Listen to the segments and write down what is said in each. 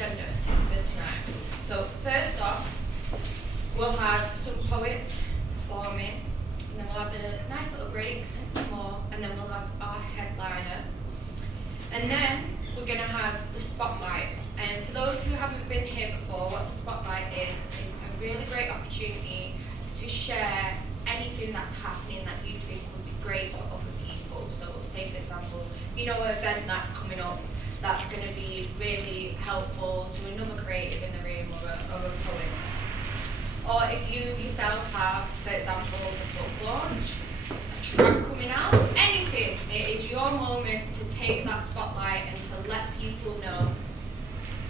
agenda for tonight. So first off, we'll have some poets performing, and then we'll have a nice little break and some more, and then we'll have our headliner. And then we're going to have the spotlight. And for those who haven't been here before, what the spotlight is a really great opportunity to share anything that's happening that you think would be great for other people. So say for example, you know, an event that's coming up that's going to be really helpful to another creative in the room or a poet. Or if you yourself have, for example, a book launch, a track coming out, anything, it is your moment to take that spotlight and to let people know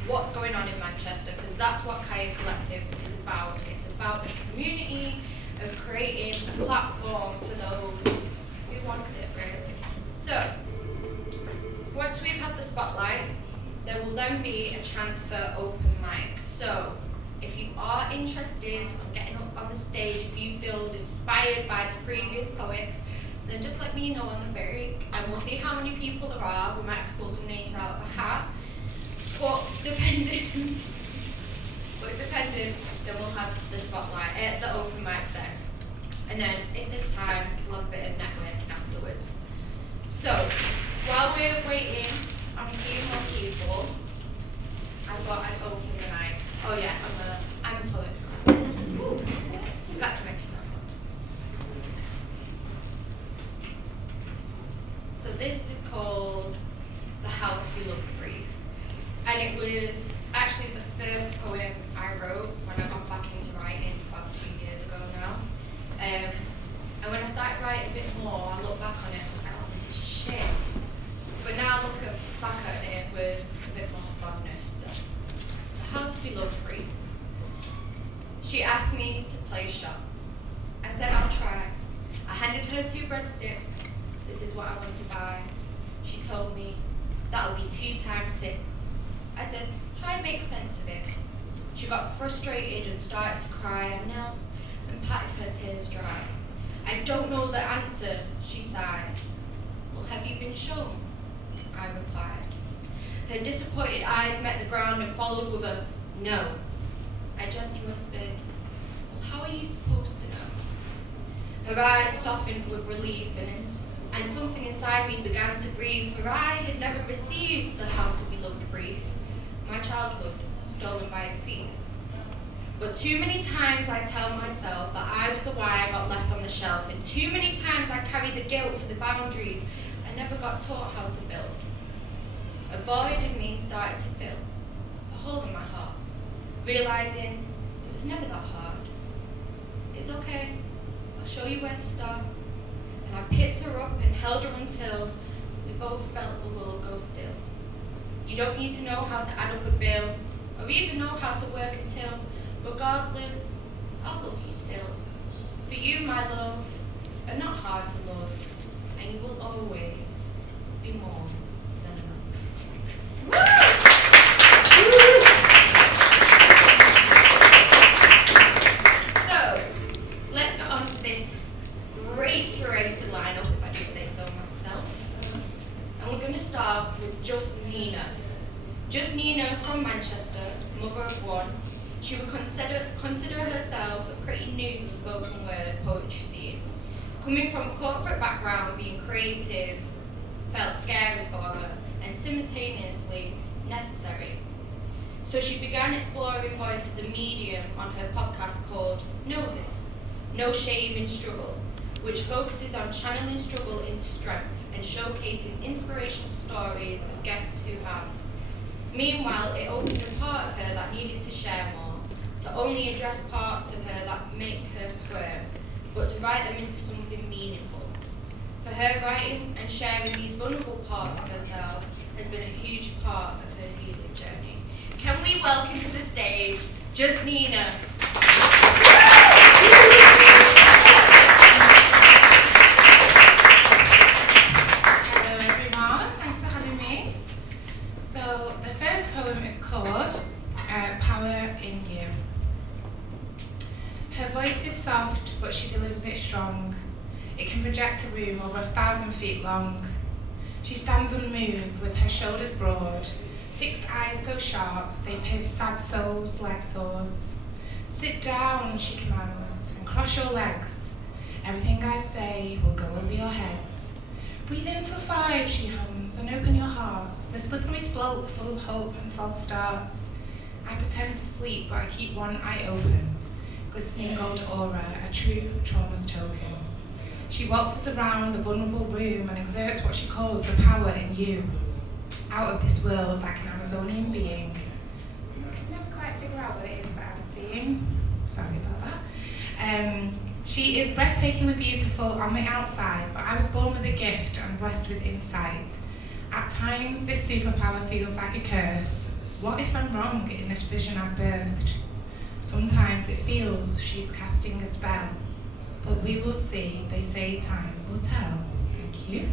what's going on in Manchester, because that's what C.A.Y.A Collective is about. It's about a community of creating a platform for those who want it, really. So, once we've had the spotlight, there will then be a chance for open mics. So, if you are interested in getting up on the stage, if you feel inspired by the previous poets, then just let me know on the break, and we'll see how many people there are. We might have to pull some names out of a hat. But depending, then we'll have the spotlight, the open mic then. And then if there's time, we'll have a bit of networking afterwards. So, while we're waiting on a few more people, I thought I'd open the night. Oh yeah, I'm a poet. Forgot to mention that one. So this is called the How to Be Loved brief. And it was actually the first poem I wrote when I got back into writing about 2 years ago now. And when I started writing a bit more, I look back on it and I was like, oh, this is shit. But now I look back at it with a bit more fondness. So, the How to Be Loved brief. She asked me to play shop. I said I'll try. I handed her 2 breadsticks. This is what I want to buy. She told me that'll be 2 times 6. I said, try and make sense of it. She got frustrated and started to cry. I knelt and patted her tears dry. I don't know the answer, she sighed. Well, have you been shown? I replied. Her disappointed eyes met the ground and followed with a no. I gently whispered, well, how are you supposed to know? Her eyes softened with relief and something inside me began to breathe, for I had never received the How to Be Loved brief. My childhood, stolen by a thief. But too many times I tell myself that I was the why I got left on the shelf, and too many times I carried the guilt for the boundaries I never got taught how to build. A void in me started to fill, a hole in my heart, realizing it was never that hard. It's okay, I'll show you where to start. And I picked her up and held her until we both felt the world go still. You don't need to know how to add up a bill, or even know how to work a till. Regardless, I'll love you still. For you, my love, are not hard to love, and you will always be more than enough. So, let's get on to this great curated lineup, if I do say so myself. And we're going to start with Just Nina. Just Nina from Manchester, mother of 1. She would consider herself a pretty new to spoken word poetry scene. Coming from a corporate background, being creative felt scary for her and simultaneously necessary. So she began exploring voice as a medium on her podcast called Noses, No Shame in Struggle, which focuses on channeling struggle into strength and showcasing inspirational stories of guests who have. Meanwhile, it opened a part of her that needed to share more, to only address parts of her that make her square, but to write them into something meaningful. For her, writing and sharing these vulnerable parts of herself has been a huge part of her healing journey. Can we welcome to the stage, Just Nina. Hello everyone, thanks for having me. So the first poem is called Power in You. Her voice is soft, but she delivers it strong. It can project a room over 1,000 feet long. She stands unmoved with her shoulders broad, Fixed eyes so sharp, they pierce sad souls like swords. Sit down, she commands, and cross your legs. Everything I say will go over your heads. Breathe in for 5, she hums, and open your hearts. The slippery slope full of hope and false starts. I pretend to sleep, but I keep one eye open. Glistening gold aura, a true trauma's token. She waltzes around the vulnerable room and exerts what she calls the power in you. Out of this world like an Amazonian being. I can never quite figure out what it is that I'm seeing. Sorry about that. She is breathtakingly beautiful on the outside, but I was born with a gift and blessed with insight. At times, this superpower feels like a curse. What if I'm wrong in this vision I've birthed? Sometimes it feels she's casting a spell, but we will see. They say time will tell. Thank you.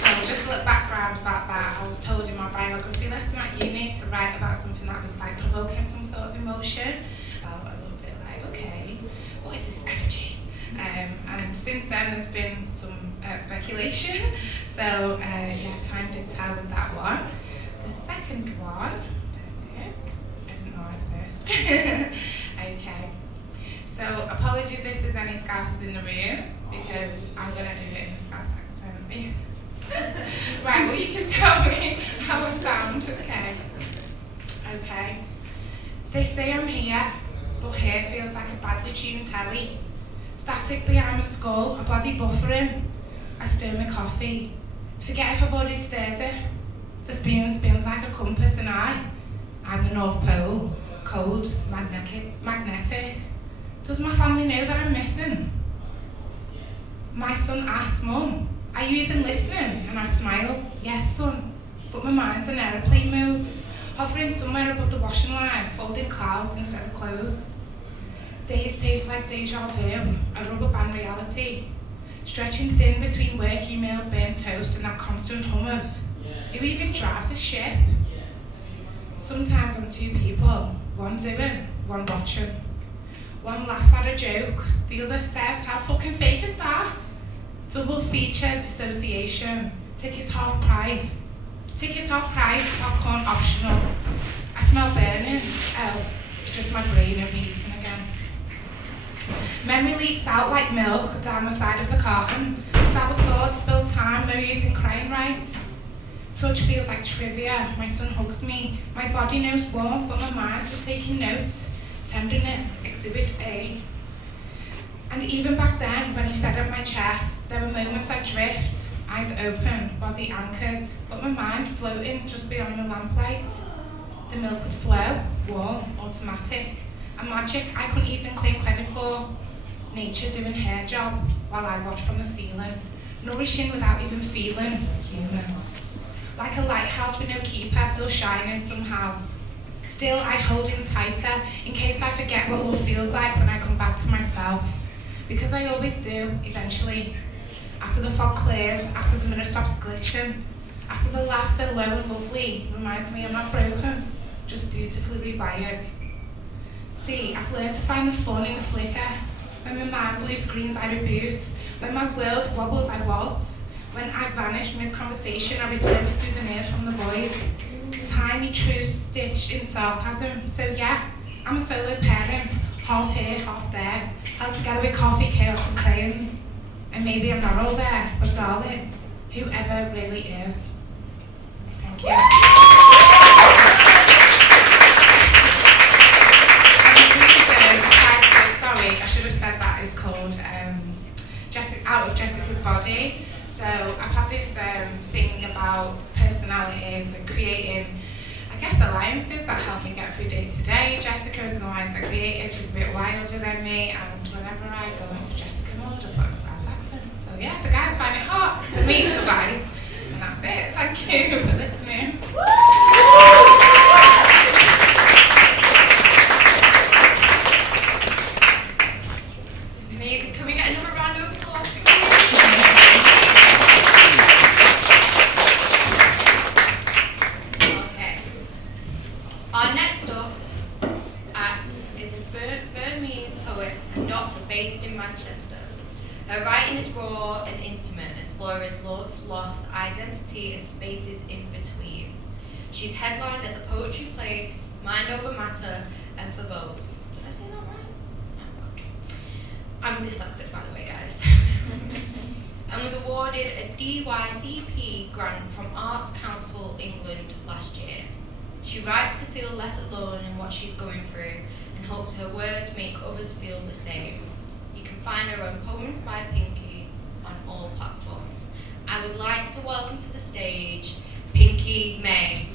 So just a little background about that. I was told in my biography lesson at uni to write about something that was like provoking some sort of emotion. I felt a little bit like, okay, what is this energy? And since then there's been some speculation. So yeah, time did tell with that one. The second one, I didn't know I was first. Okay. So apologies if there's any Scousers in the room, because I'm going to do it in a Scouse accent. Right, well you can tell me how I sound, okay. Okay. They say I'm here, but here feels like a badly tuned telly. Static behind my skull, a body buffering. I stir my coffee. Forget if I've already stirred it. The spoon spins like a compass and I'm the North Pole, cold, magnetic. Does my family know that I'm missing? My son asks, Mum, are you even listening? And I smile, yes son, but my mind's in aeroplane mode, hovering somewhere above the washing line, folding clouds instead of clothes. Days taste like deja vu, a rubber band reality, stretching thin between work emails, burnt toast, and that constant hum of, who even drives this ship? Sometimes I'm 2 people, one doing, one watching. One laughs at a joke, the other says, how fucking fake is that? Double feature dissociation, tickets half price, popcorn optional. I smell burning, oh, it's just my brain overheating again. Memory leaks out like milk down the side of the carton. Sour thoughts, spilled time, no use in crying right. Touch feels like trivia, my son hugs me. My body knows warmth, but my mind's just taking notes. Tenderness, exhibit A. And even back then, when he fed up my chest, there were moments I drift, eyes open, body anchored, but my mind floating just beyond the lamplight. The milk would flow, warm, automatic. A magic I couldn't even claim credit for. Nature doing her job while I watch from the ceiling. Nourishing without even feeling human. Like a lighthouse with no keeper, still shining somehow. Still, I hold him tighter in case I forget what love feels like when I come back to myself. Because I always do, eventually. After the fog clears, after the mirror stops glitching, after the laughter, low and lovely, reminds me I'm not broken, just beautifully rewired. See, I've learned to find the fun in the flicker. When my mind blue screens, I reboot. When my world wobbles, I waltz. When I vanish mid-conversation, I return with souvenirs from the void. Tiny truths stitched in sarcasm. So yeah, I'm a solo parent, half here, half there, held together with coffee, chaos and crayons. And maybe I'm not all there, but darling, whoever really is. Thank you. Sorry, I should have said that is called Out of Jessica's Body. So I've had this thing about personalities and creating, I guess, alliances that help me get through day to day. Jessica is an alliance I created. She's a bit wilder than me, and whenever I go into Jessica mode, I've got a Scouse accent. So yeah, the guys find it hot. For me, it's a vice. And that's it. Thank you for listening. Amazing. Can we get another round of applause? Okay. Our next up act is a Burmese poet and doctor based in Manchester. Her writing is raw and intimate exploring love, loss, identity, and spaces in between. She's headlined at the Poetry Place, Mind Over Matter, and Verbose. Did I say that right? No, okay. I'm dyslexic, by the way, guys. And was awarded a DYCP grant from Arts Council England last year. She writes to feel less alone in what she's going through and hopes her words make others feel the same. You can find her own Poems by Pinky on all platforms. I would like to welcome to the stage Pinky May.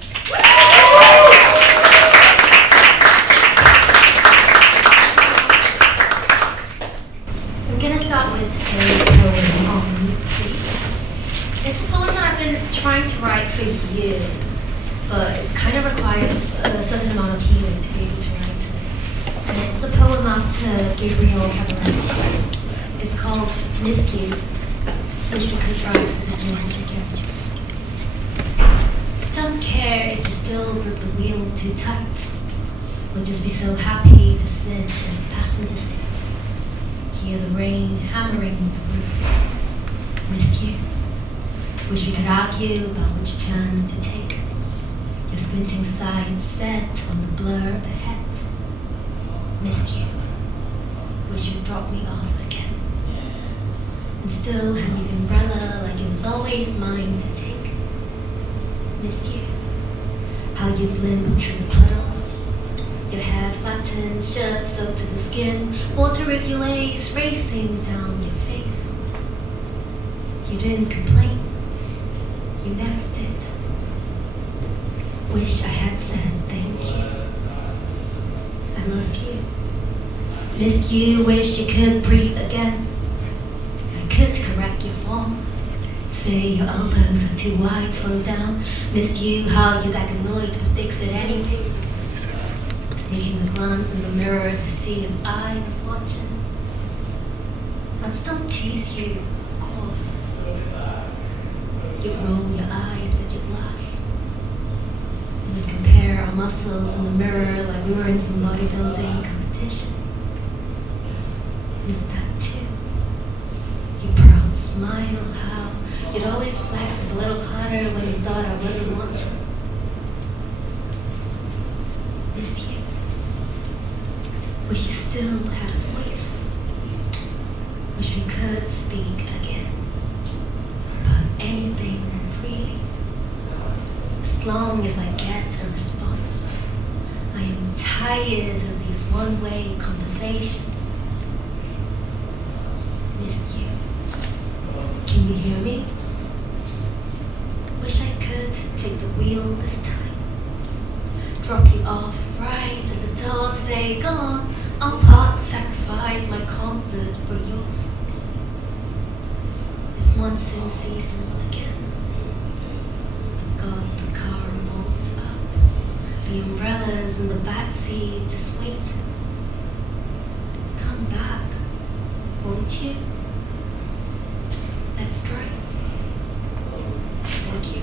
I'm going to start with a poem on grief. It's a poem that I've been trying to write for years, but it kind of requires a certain amount of healing to be able to write it. And it's a poem after Gabriel Cabaret. It's called Miss You, which we could write to the journey again. Don't care if you still grip the wheel too tight. We'll just be so happy to sit in the passenger seat. Hear the rain hammering the roof. Miss you. Wish we could argue about which turns to take. Your squinting sides set on the blur ahead. Miss you. Wish you'd drop me off again. And still hand me the umbrella like it was always mine to take. Miss you. How you'd limp through the puddles. Your hair flattened, shirt soaked to the skin, water rivulets racing down your face. You didn't complain. You never did. Wish I had said thank you. I love you. Miss you, wish you could breathe again. I could correct your form. Say your elbows are too wide, slow down. Miss you, how you'd act annoyed to fix it anyway. Sneaking a glance in the mirror to see if I was watching. I'd still tease you, of course. You'd roll your eyes, but you'd laugh. And we'd compare our muscles in the mirror like we were in some bodybuilding competition. Miss that too. Your proud smile, how you'd always flex a little harder when you thought I wasn't watching. Miss you. Wish you still had a voice. Wish we could speak again. But anything really. As long as I get a response. I am tired of these one-way conversations. Miss you. Can you hear me? Wish I could take the wheel this time. Drop you off right at the door, say, go on, I'll park, sacrifice my comfort for yours. It's monsoon season again. I've got the car remote up, the umbrellas in the backseat just waiting. Come back, won't you? Let's drive. Thank you.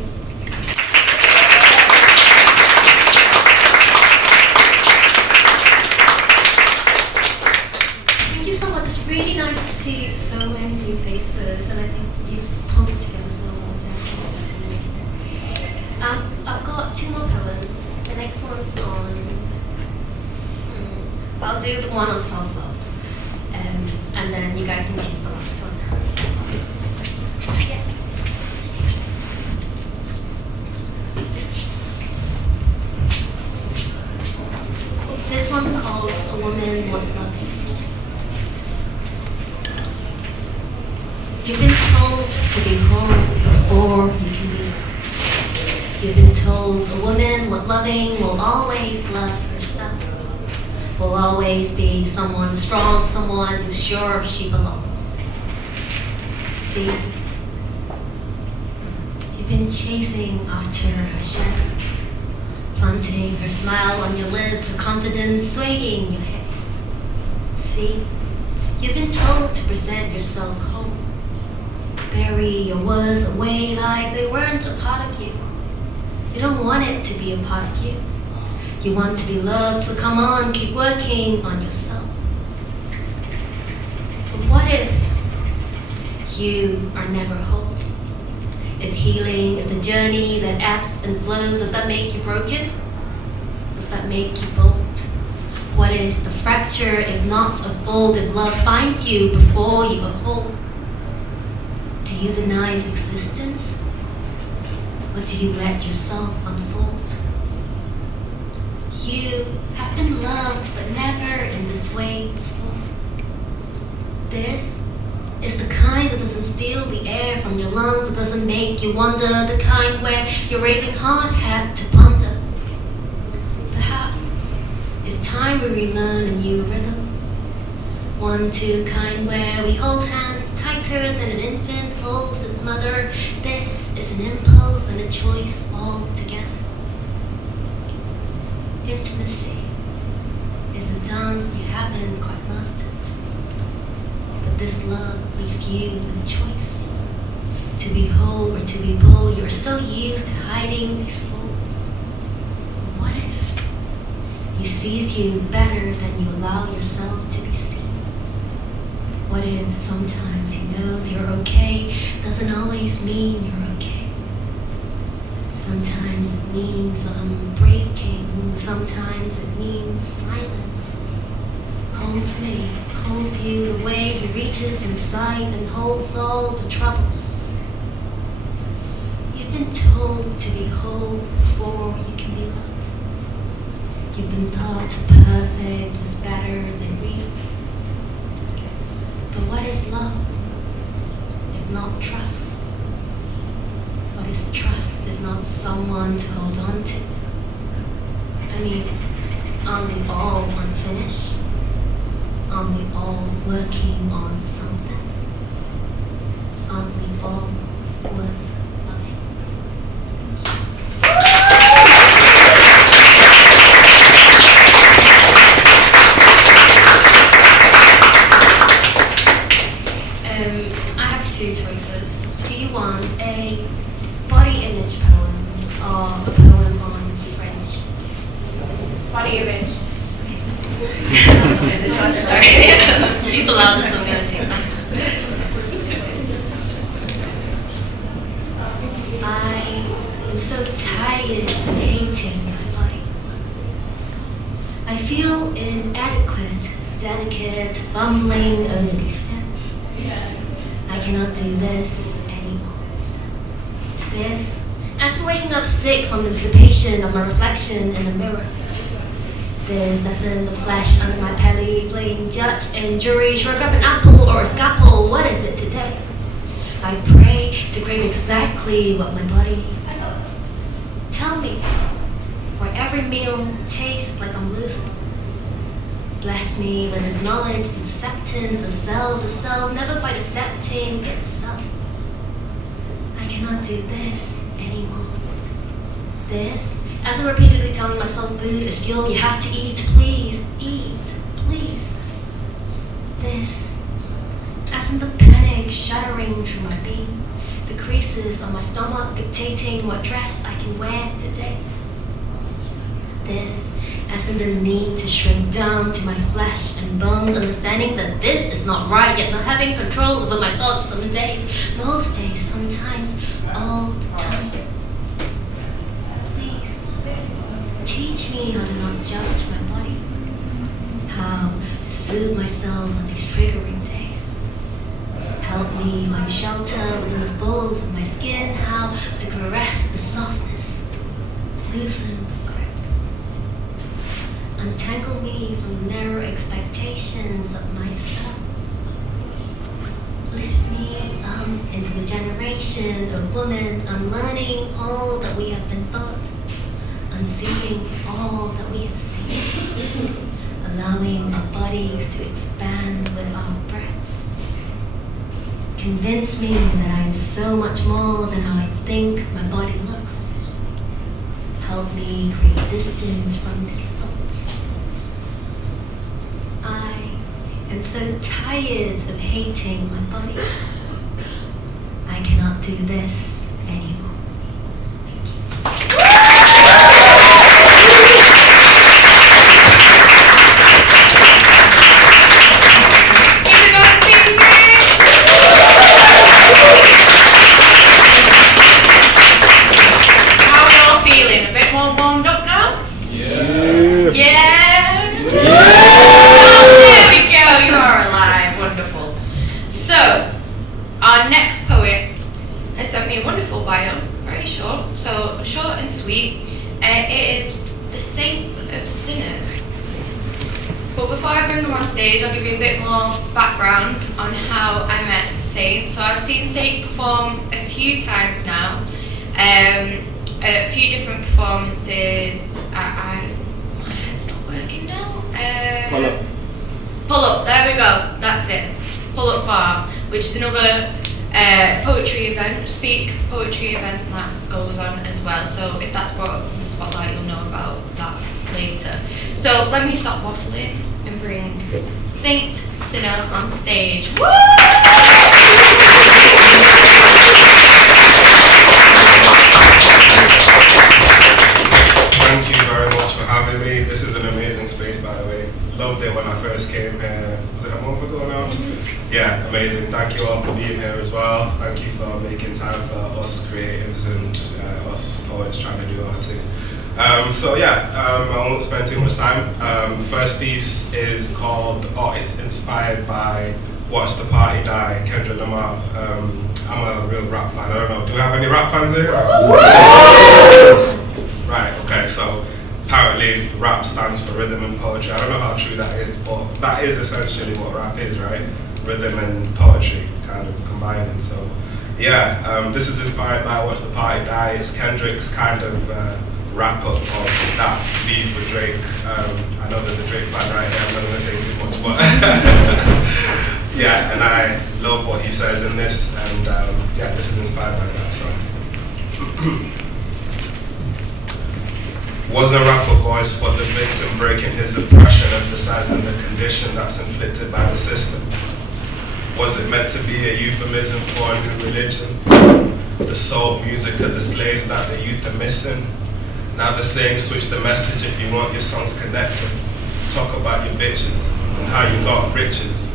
Really nice to see so many new faces, and I think you've pulled it together so well, Jess. I've got two more poems. The next one's on. I'll do the one on self-love, and then you guys can choose the last one. Yeah. This one's called A Woman Worth Loving. You've been told to be whole before you can be loved. You've been told a woman worth loving will always love herself, will always be someone strong, someone who's sure she belongs. See, you've been chasing after her shadow, planting her smile on your lips, her confidence swaying your hips. See, you've been told to present yourself whole. Bury your words away like they weren't a part of you. You don't want it to be a part of you. You want to be loved, so come on, keep working on yourself. But what if you are never whole? If healing is the journey that ebbs and flows, does that make you broken? Does that make you bold? What is a fracture if not a fold? If love finds you before you are whole, do you deny its existence? Or do you let yourself unfold? You have been loved but never in this way before. This is the kind that doesn't steal the air from your lungs, that doesn't make you wonder, the kind where your raising heart had to ponder. Perhaps it's time we relearn a new rhythm. One too kind where we hold hands tighter than an infant holds its mother. This is an impulse and a choice all together. Intimacy is a dance you haven't quite mastered. But this love leaves you no choice. To be whole or to be bold, you're so used to hiding these folds. But what if he sees you better than you allow yourself to be seen? What if sometimes he knows you're okay doesn't always mean you're okay? Sometimes it means breaking, sometimes it means silence. Hold me, holds you the way he reaches inside and holds all the troubles. You've been told to be whole before you can be loved. You've been taught perfect was better than real. But what is love if not trust? What is trust if not someone to hold on to? I mean, aren't we all unfinished? Aren't we all working on something? Aren't we all worth loving? I have two choices. Do you want a body image poem or a poem on friendships? Body image. Sorry. She's the loudest, so I'm going to take that. I am so tired of hating my body. I feel inadequate, delicate, fumbling over these steps. I cannot do this anymore. This, as in waking up sick from the dissipation of my reflection in the mirror. This, as in the flesh under my belly, playing judge and jury, shrug up an apple or a scalpel, what is it today? I pray to crave exactly what my body needs. Tell me, where every meal tastes like I'm losing. Bless me with its knowledge, this acceptance of self, the self never quite accepting itself. I cannot do this anymore. This, as I'm repeatedly telling myself food is fuel, you have to eat, please, please. This, as in the panic shuddering through my being, the creases on my stomach dictating what dress I can wear today. This, as in the need to shrink down to my flesh and bones, understanding that this is not right, yet not having control over my thoughts some days, most days, sometimes, all the time. Please, teach me how to not judge my body, how to soothe myself on these triggering days. Help me find shelter within the folds of my skin, how to caress the softness, loosen the grip. Untangle me from the narrow expectations of myself. Lift me up into the generation of women, unlearning all that we have been taught, unseeing all that we have seen, allowing our bodies to expand with our breaths. Convince me that I am so much more than how I think my body looks. Help me create distance from these thoughts. I am so tired of hating my body. I cannot do this anymore. Thank you. sent me a wonderful bio, very short, so short and sweet. It is the Saint of Sinners. But before I bring them on stage, I'll give you a bit more background on how I met Saint. So I've seen Saint perform a few times now, a few different performances. My head's not working now. Pull up, there we go, that's it. Pull Up Bar, which is another poetry event, speak poetry event that goes on as well. So if that's brought up in the spotlight, you'll know about that later. So let me stop waffling and bring Saint Sinner on stage. Woo! Thank you very much for having me. This is an amazing space, by the way. Loved it when I first came here. Was it a month ago now? Yeah, amazing. Thank you all for being here as well. Thank you for making time for us creatives and us poets trying to do our thing. I won't spend too much time. First piece is called, it's inspired by Watch the Party Die, Kendrick Lamar. I'm a real rap fan. I don't know, do we have any rap fans here? Right, okay, so apparently rap stands for rhythm and poetry. I don't know how true that is, but that is essentially what rap is, right? Rhythm and poetry kind of combining. So yeah, this is inspired by Watch the Party Die. It's Kendrick's kind of wrap up of that beef with Drake. I know there's a Drake fan right here, I'm not gonna say too much, but yeah, and I love what he says in this, and yeah, this is inspired by that, so. Was a rapper voice for the victim breaking his oppression, emphasizing the condition that's inflicted by the system? Was it meant to be a euphemism for a new religion? The soul music of the slaves that the youth are missing? Now they're saying switch the message if you want your songs connected. Talk about your bitches and how you got riches.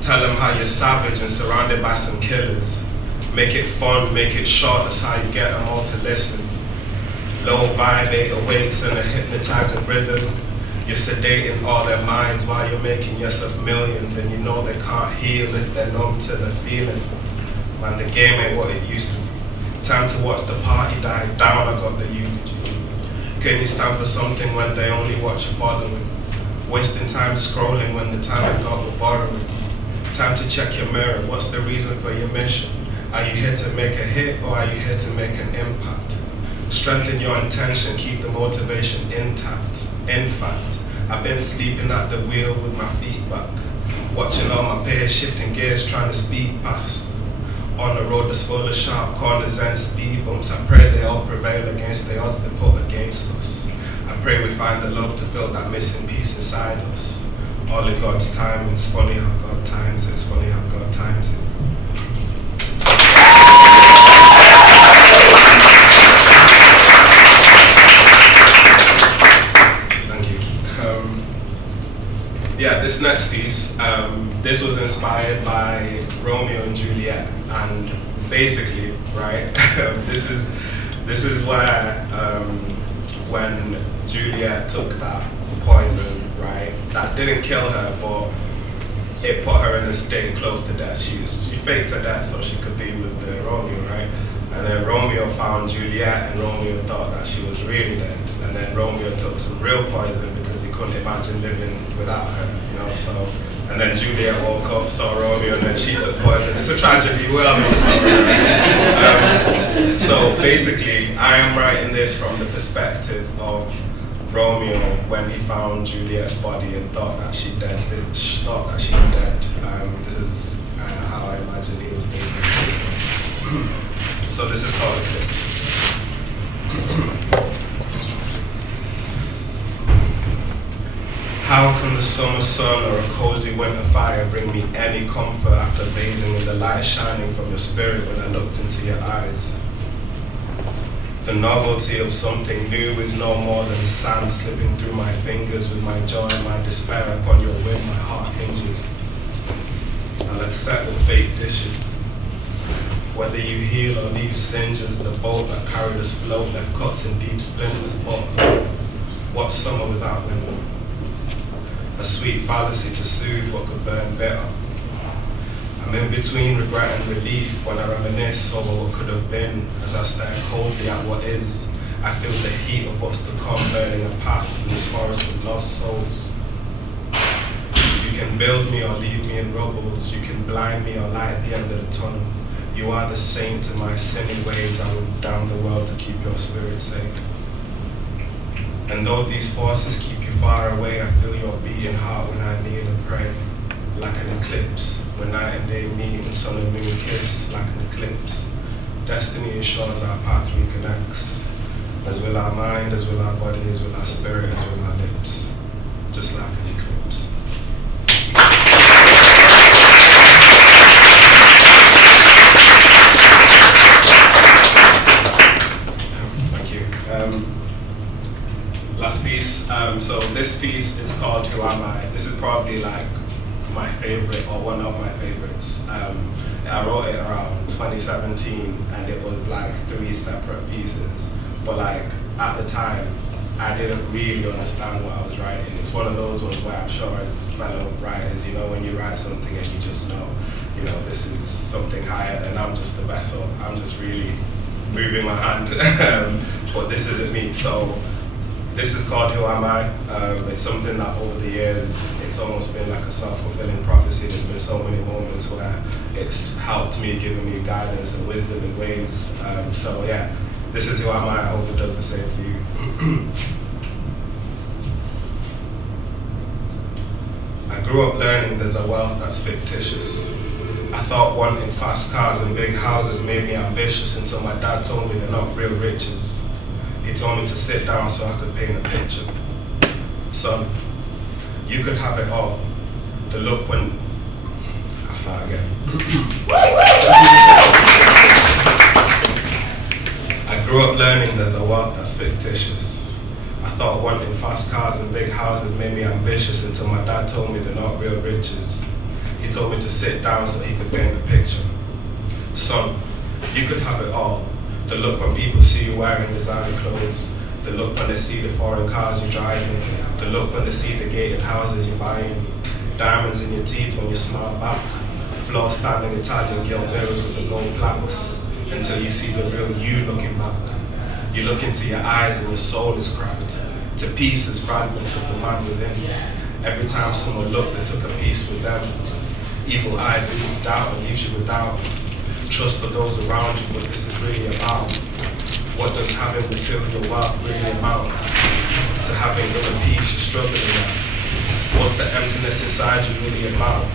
Tell them how you're savage and surrounded by some killers. Make it fun, make it short, that's how you get them all to listen. Low vibe, 808s and a hypnotizing rhythm. You're sedating all their minds while you're making yourself millions, and you know they can't heal if they're numb to the feeling. Man, the game ain't what it used to be. Time to watch the party die down, I got the eulogy. Can you stand for something when they only watch you following? Wasting time scrolling when the time you got was borrowing. Time to check your mirror, what's the reason for your mission? Are you here to make a hit or are you here to make an impact? Strengthen your intention, keep the motivation intact. In fact, I've been sleeping at the wheel with my feet back, watching all my peers shifting gears, trying to speed past. On the road that's full of sharp corners and speed bumps, I pray they all prevail against the odds they put against us. I pray we find the love to fill that missing piece inside us. All in God's time, it's funny how God times it, it's funny how God times it. Yeah, this next piece, this was inspired by Romeo and Juliet, and basically, right, this is where when Juliet took that poison, right, that didn't kill her, but it put her in a state close to death. She faked her death so she could be with Romeo, right? And then Romeo found Juliet, and Romeo thought that she was really dead. And then Romeo took some real poison because he couldn't imagine living without her, you know, so. And then Juliet woke up, saw Romeo, and then she took poison. It's a tragedy, well known story, right? So basically, I am writing this from the perspective of Romeo when he found Juliet's body and thought that she was dead. This is how I imagine he was thinking. So this is called Eclipse. How can the summer sun or a cozy winter fire bring me any comfort after bathing in the light shining from your spirit when I looked into your eyes? The novelty of something new is no more than sand slipping through my fingers with my joy and my despair upon your whim, my heart hinges. I'll accept the fake dishes. Whether you heal or leave singes, the boat that carried us float left cuts and deep splinters, but what summer without winter? A sweet fallacy to soothe what could burn bitter. I'm in between regret and relief when I reminisce over what could have been. As I stare coldly at what is, I feel the heat of what's to come burning a path through this forest of lost souls. You can build me or leave me in rubbles. You can blind me or light the end of the tunnel. You are the saint in my sinning ways. I would damn the world to keep your spirit safe. And though these forces keep you far away, I feel your beating heart when I kneel and pray. Like an eclipse, when night and day meet and sun and moon kiss, like an eclipse. Destiny ensures our path reconnects, as will our mind, as will our body, as will our spirit, as will our lips, just like an eclipse. Thank you. Last piece. So this piece is called Who Am I? This is probably like my favorite, or one of my favorites. I wrote it around 2017 and it was like 3 separate pieces, but like at the time I didn't really understand what I was writing. It's one of those ones where I'm sure as fellow writers, you know, when you write something and you just know, you know, this is something higher and I'm just a vessel. I'm just really moving my hand, but this isn't me. So this is called Who Am I? It's something that over the years, it's almost been like a self-fulfilling prophecy. There's been so many moments where it's helped me, given me guidance and wisdom in ways. So yeah, this is Who Am I? I hope it does the same for you. I grew up learning there's a wealth that's fictitious. I thought wanting fast cars and big houses made me ambitious until my dad told me they're not real riches. He told me to sit down so I could paint a picture. Son, you could have it all. The look when... I'll start again. I grew up learning there's a wealth that's fictitious. I thought wanting fast cars and big houses made me ambitious until my dad told me they're not real riches. He told me to sit down so he could paint a picture. Son, you could have it all. The look when people see you wearing designer clothes. The look when they see the foreign cars you're driving. The look when they see the gated houses you're buying. Diamonds in your teeth when you smile back. Floor standing Italian gilt mirrors with the gold plaques. Until you see the real you looking back. You look into your eyes and your soul is cracked. To pieces, fragments of the man within. Every time someone looked, they took a piece with them. Evil eye breeds doubt and leaves you with doubt. Trust for those around you, what this is really about. What does having material wealth really amount? To having inner peace you're struggling with. What's the emptiness inside you really about?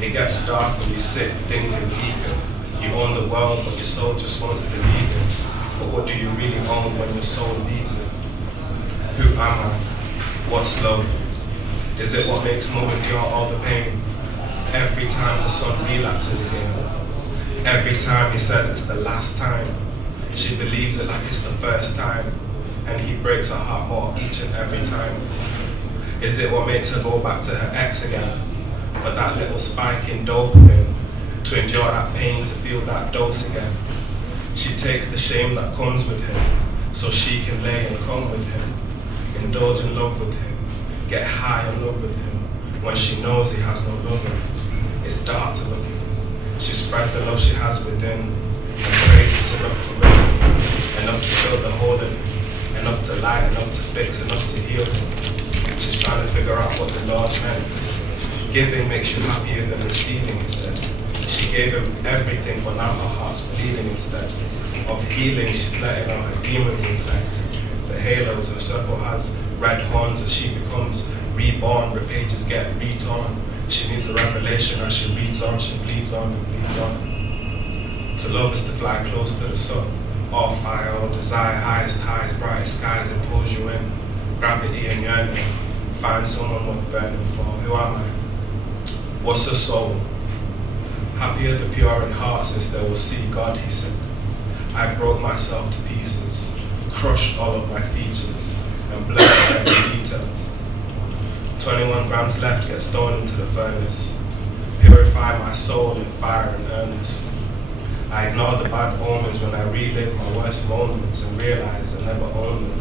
It gets dark when you sit, think and deepen. You own the world, but your soul just wants to leave it. But what do you really own when your soul leaves it? Who am I? What's love? Is it what makes mom endure all the pain? Every time her son relapses again. Every time he says it's the last time, she believes it like it's the first time, and he breaks her heart more each and every time. Is it what makes her go back to her ex again, for that little spike in dopamine, to endure that pain, to feel that dose again? She takes the shame that comes with him, so she can lay and come with him, indulge in love with him, get high in love with him, when she knows he has no love in him. It's dark to look at him. She spread the love she has within, and prays it's enough to win, enough to fill the hole in him, enough to light, enough to fix, enough to heal him. She's trying to figure out what the Lord meant. Giving makes you happier than receiving, he said. She gave him everything, but now her heart's bleeding instead. Of healing, she's letting all her demons infect. The halos, her circle has red horns as she becomes reborn, her pages get retorn. She needs a revelation as she reads on, she bleeds on and bleeds on. To love is to fly close to the sun. All fire, all desire, highest highs, brightest skies, and pulls you in. Gravity and yearning. Find someone worth burning for. Who am I? What's her soul? Happier the pure in heart since they will see God, he said. I broke myself to pieces, crushed all of my features, and blurred every detail. 21 grams left gets thrown into the furnace. Purify my soul in fire and earnest. I ignore the bad omens when I relive my worst moments and realize I never owned them.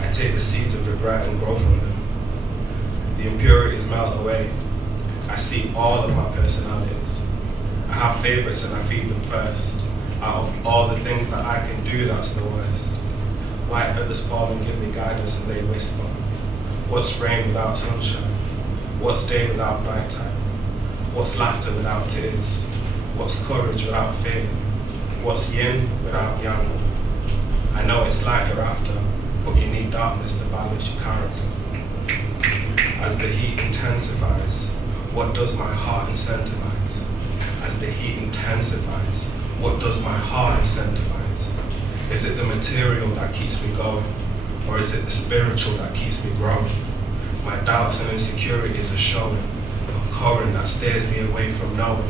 I take the seeds of regret and grow from them. The impurities melt away. I see all of my personalities. I have favorites and I feed them first. Out of all the things that I can do, that's the worst. White feathers fall and give me guidance and they whisper. What's rain without sunshine? What's day without nighttime? What's laughter without tears? What's courage without fear? What's yin without yang? I know it's light you're after, but you need darkness to balance your character. As the heat intensifies, what does my heart incentivize? As the heat intensifies, what does my heart incentivize? Is it the material that keeps me going? Or is it the spiritual that keeps me growing? My doubts and insecurities are showing, a current that steers me away from knowing.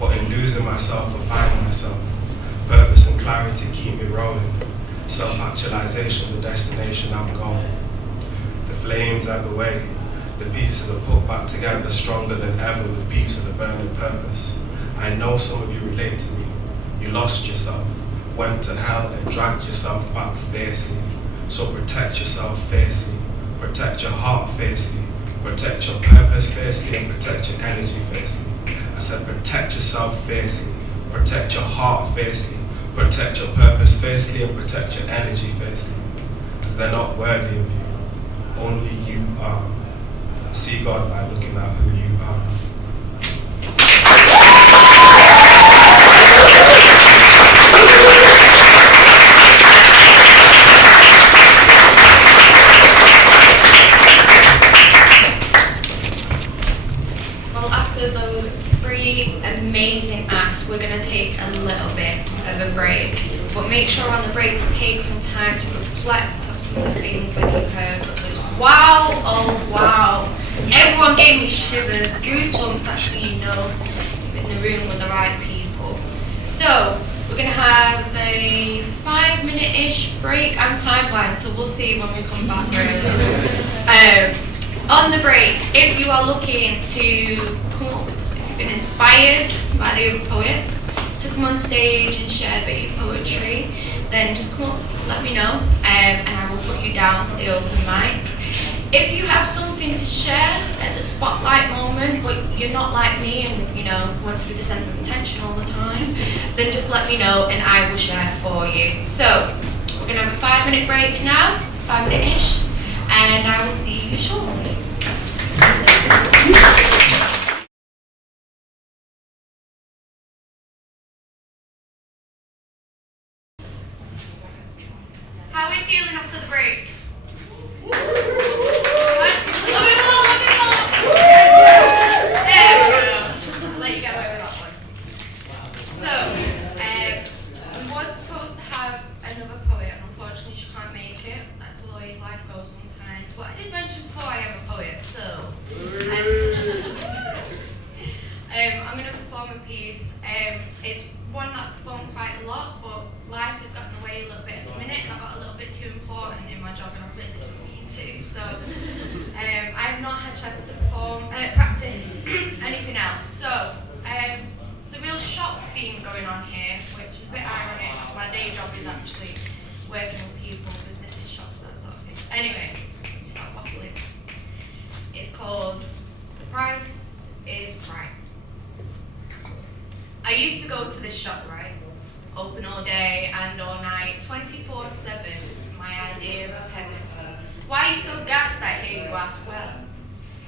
But in losing myself, I find myself. Purpose and clarity keep me rolling. Self-actualization, the destination I'm going. The flames out the way, the pieces are put back together stronger than ever with peace and a burning purpose. I know some of you relate to me. You lost yourself, went to hell and dragged yourself back fiercely. So protect yourself fiercely, protect your heart fiercely, protect your purpose fiercely and protect your energy fiercely. I said protect yourself fiercely, protect your heart fiercely, protect your purpose fiercely and protect your energy fiercely. Because they're not worthy of you, only you are. See God by looking at who you are. Well, after those three amazing acts, we're going to take a little bit of a break. But make sure on the break to take some time to reflect on some of the things that you've heard. Because wow, oh wow, everyone gave me shivers, goosebumps actually, you know, in the room with the right people. So, we're going to have a 5-minute-ish break. I'm timeline, so we'll see when we come back really. On the break, if you are looking to come up, if you've been inspired by the other poets, to come on stage and share a bit of poetry, then just come up, let me know, and I will put you down for the open mic. If you have something to share at the spotlight moment, but you're not like me and you know want to be the centre of attention all the time, then just let me know and I will share for you. So we're going to have a 5-minute break now, 5-minute-ish, and I will see you shortly. How are we feeling after the break? But I did mention before I am a poet, so I'm going to perform a piece. It's one that I perform quite a lot, but life has gotten in the way a little bit at the minute, and I got a little bit too important in my job, and I really didn't mean to. So I have not had a chance to practice anything else. So it's a real shop theme going on here, which is a bit ironic because my day job is actually working with people, businesses, shops, that sort of thing. Anyway. Stop waffling. It's called The Price is Right. I used to go to this shop, right? Open all day and all night, 24/7, my idea of heaven. Why are you so gassed, I hear you ask? Well,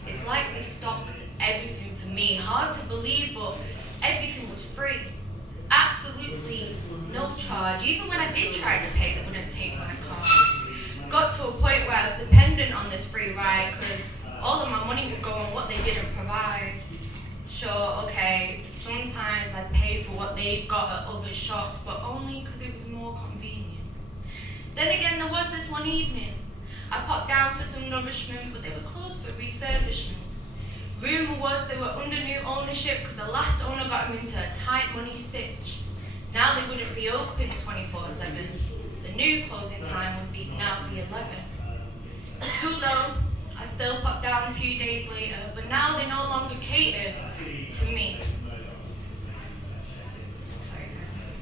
it's like they stocked everything for me. Hard to believe, but everything was free. Absolutely no charge. Even when I did try to pay, they wouldn't take my card. Got to a point where I was dependent on this free ride because all of my money would go on what they didn't provide. Sure, okay, sometimes I paid for what they've got at other shops, but only because it was more convenient. Then again, there was this one evening. I popped down for some nourishment, but they were closed for refurbishment. Rumour was they were under new ownership because the last owner got them into a tight money sitch. Now they wouldn't be open 24/7. The new closing time would now be 11. It's cool though, I still popped down a few days later, but now they no longer catered to me. Sorry guys.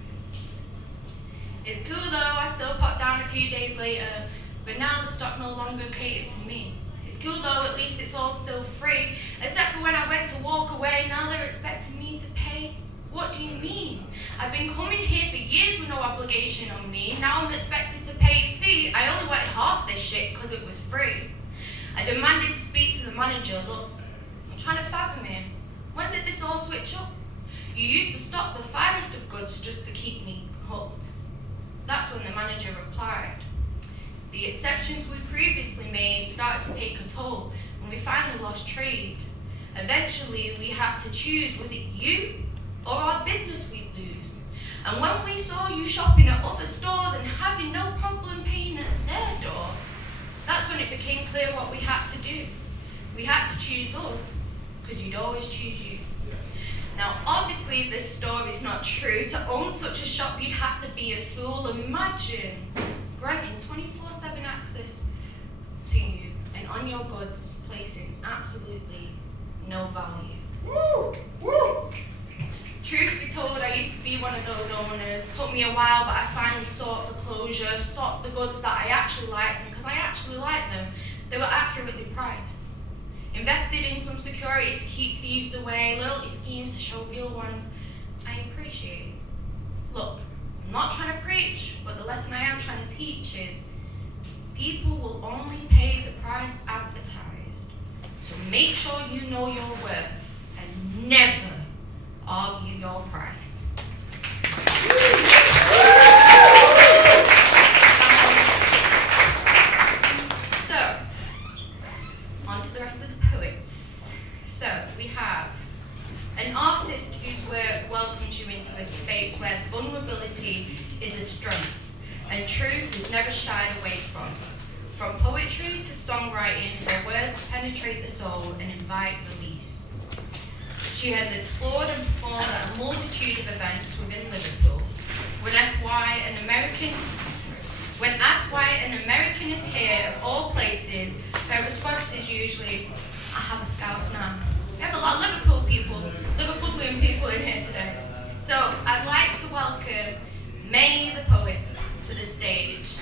It's cool though, I still popped down a few days later, but now the stock no longer catered to me. It's cool though, at least it's all still free, except for when I went to walk away, now they're expecting me to pay What do you mean? I've been coming here for years with no obligation on me. Now I'm expected to pay a fee. I only wanted half this shit because it was free. I demanded to speak to the manager. Look, I'm trying to fathom it. When did this all switch up? You used to stock the finest of goods just to keep me hooked. That's when the manager replied. The exceptions we previously made started to take a toll, and we finally lost trade. Eventually, we had to choose, was it you or our business we'd lose? And when we saw you shopping at other stores and having no problem paying at their door, that's when it became clear what we had to do. We had to choose us, because you'd always choose you. Now, obviously, this story's not true. To own such a shop, you'd have to be a fool. Imagine granting 24/7 access to you and on your goods, placing absolutely no value. Woo! Woo! Truth be told, I used to be one of those owners. Took me a while, but I finally sought for closure, stocked the goods that I actually liked, and because I actually liked them, they were accurately priced. Invested in some security to keep thieves away, loyalty schemes to show real ones. I appreciate. Look, I'm not trying to preach, but the lesson I am trying to teach is people will only pay the price advertised. So make sure you know your worth and never argue your price. So, on to the rest of the poets. So, we have an artist whose work welcomes you into a space where vulnerability is a strength and truth is never shied away from. From poetry to songwriting, where words penetrate the soul and invite release. She has explored and performed at a multitude of events within Liverpool. When asked why an American is here of all places, her response is usually, I have a Scouse now. We have a lot of Liverpoolian people in here today. So I'd like to welcome May the poet to the stage.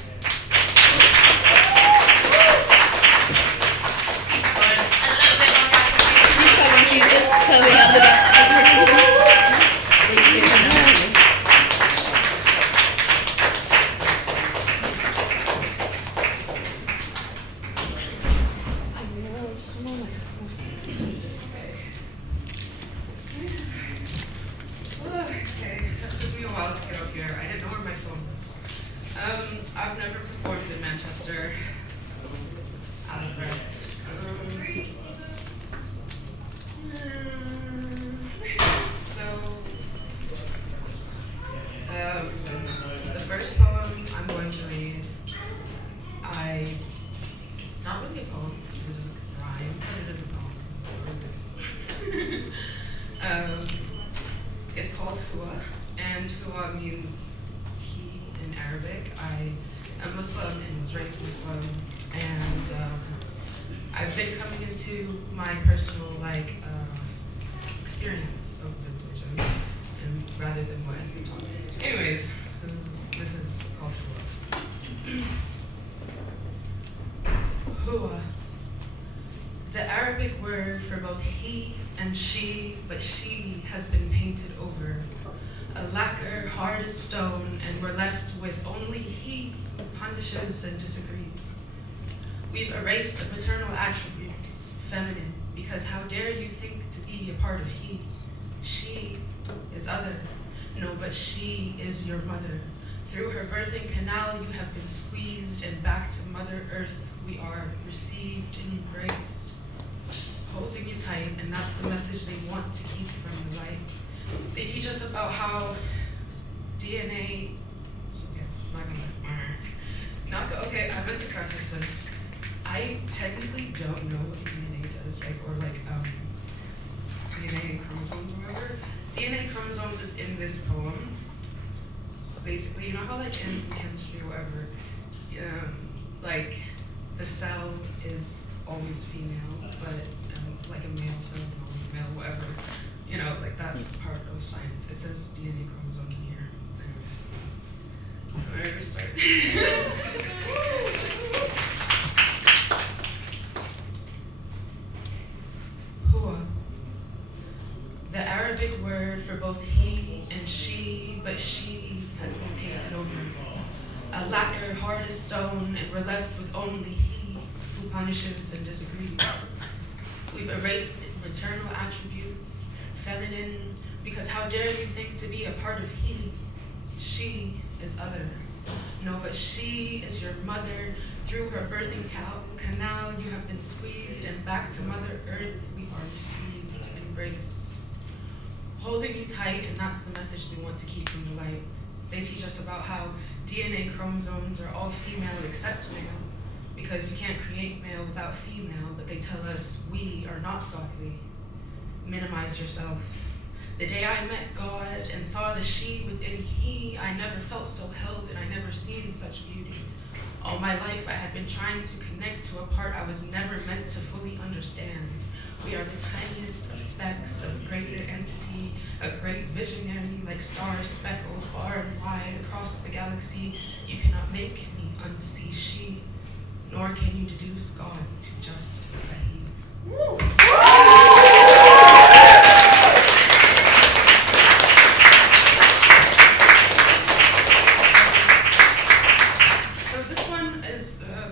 Coming up the back. Okay, that took me a while to get up here. I didn't know where my phone was. I've never performed in Manchester. Out of breath. The first poem I'm going to read, it's not really a poem because it doesn't rhyme, but it is a poem. It's called Hua, and Hua means he in Arabic. I am Muslim and was raised Muslim, and I've been coming into my personal experience of religion, and rather than what has been taught. Anyways, this is called Hua. Hua, the Arabic word for both he and she, but she has been painted over. A lacquer hard as stone, and we're left with only he who punishes and disagrees. We've erased the maternal attributes, feminine, because how dare you think to be a part of he? She is other. No, but she is your mother. Through her birthing canal, you have been squeezed, and back to Mother Earth we are received, embraced, holding you tight, and that's the message they want to keep from the light. They teach us about how DNA. Okay, I meant to preface this. I technically don't know what DNA does, DNA chromosomes or whatever. DNA chromosomes is in this poem. Basically, you know how in chemistry or whatever, the cell is always female, but a male cell is always male, whatever. That part of science. It says DNA chromosomes in here. Anyways. Where to start? Hua. The Arabic word for both he A lacquer hard as stone, and we're left with only he who punishes and disagrees. We've erased maternal attributes, feminine, because how dare you think to be a part of he? She is other. No, but she is your mother. Through her birthing canal, you have been squeezed, and back to Mother Earth we are received, embraced. Holding you tight, and that's the message they want to keep from the light. They teach us about how DNA chromosomes are all female except male, because you can't create male without female, but they tell us we are not godly. Minimize yourself. The day I met God and saw the she within he, I never felt so held and I never seen such beauty. All my life I had been trying to connect to a part I was never meant to fully understand. We are the tiniest of specks of a greater entity, a great visionary like stars speckled far and wide across the galaxy. You cannot make me unsee she, nor can you deduce God to just a he. Woo.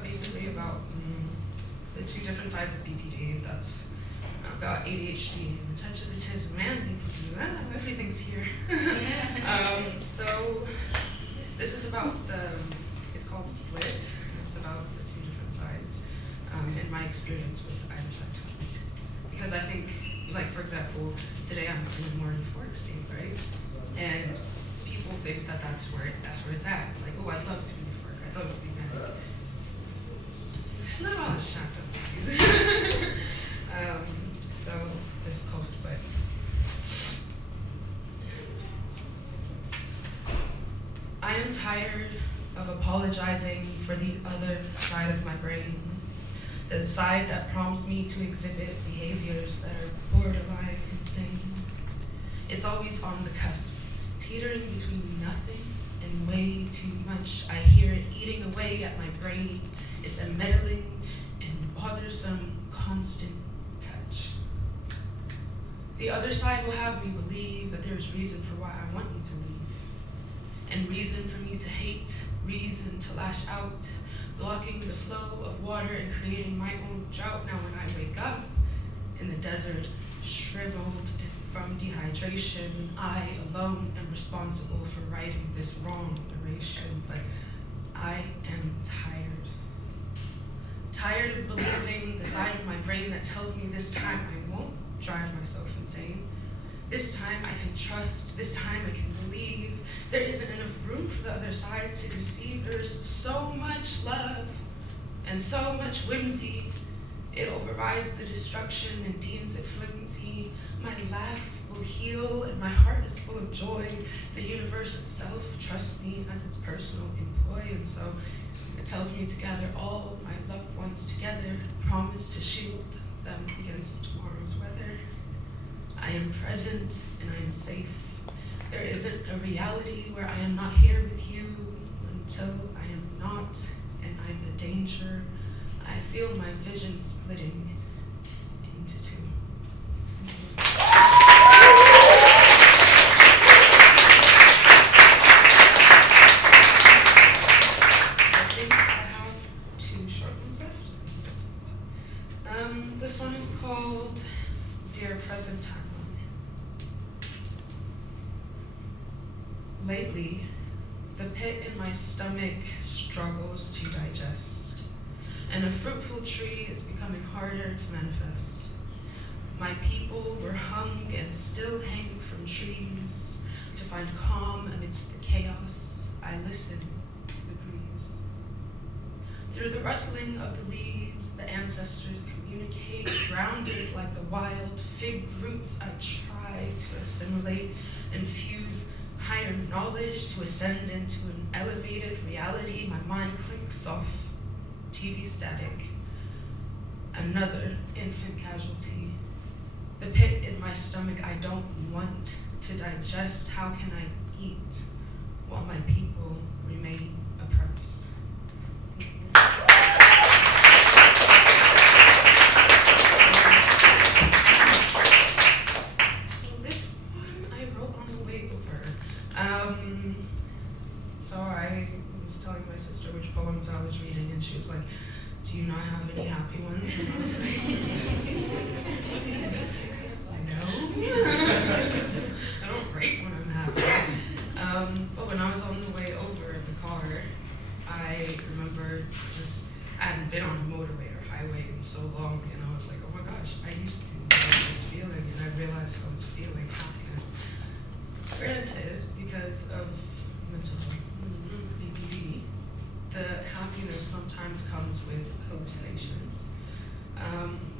Basically about the two different sides of BPD. That's, I've got ADHD, and the touch of the tis of man, people do, everything's here. So this is about it's called Split. It's about the two different sides in my experience with either side. Because I think, like for example, today I'm in a more euphoric state, right? And people think that that's where it's at. Like, oh, I'd love to be euphoric, I'd love to be mad. It's not all this chopped up. So this is called Split. I am tired of apologizing for the other side of my brain, the side that prompts me to exhibit behaviors that are borderline insane. It's always on the cusp, teetering between nothing and way too much. I hear it eating away at my brain. It's a meddling and bothersome constant touch. The other side will have me believe that there's reason for why I want you to leave, and reason for me to hate, reason to lash out, blocking the flow of water and creating my own drought. Now when I wake up in the desert, shriveled from dehydration, I alone am responsible for righting this wrong narration, but I am tired. Tired of believing the side of my brain that tells me this time I won't drive myself insane. This time I can trust, this time I can believe. There isn't enough room for the other side to deceive. There's so much love and so much whimsy. It overrides the destruction and deems it flimsy. My laugh will heal and my heart is full of joy. The universe itself trusts me as its personal employee, and so it tells me to gather all my loved ones together, promise to shield them against tomorrow's weather. I am present and I am safe. There isn't a reality where I am not here with you until I am not, and I'm a danger. I feel my vision splitting into two. I think I have two short ones left. This one is called Dear Present Timeline. Lately, the pit in my stomach struggles to digest, and a fruitful tree is becoming harder to manifest. My people were hung and still hang from trees to find calm amidst the chaos. I listen to the breeze. Through the rustling of the leaves, the ancestors communicate, grounded like the wild fig roots. I try to assimilate and fuse higher knowledge to ascend into an elevated reality. My mind clicks off TV static. Another infant casualty. The pit in my stomach I don't want to digest. How can I eat while my people remain oppressed? So this one I wrote on the way over. So I was telling my like, do you not have any happy ones? And I was like, no. I don't write when I'm happy. But when I was on the way over in the car, I remember I hadn't been on a motorway or highway in so long, and I was like, oh my gosh, I used to love this feeling, and I realized I was feeling happiness. Granted, because of mental BPD, the happiness sometimes comes with hallucinations.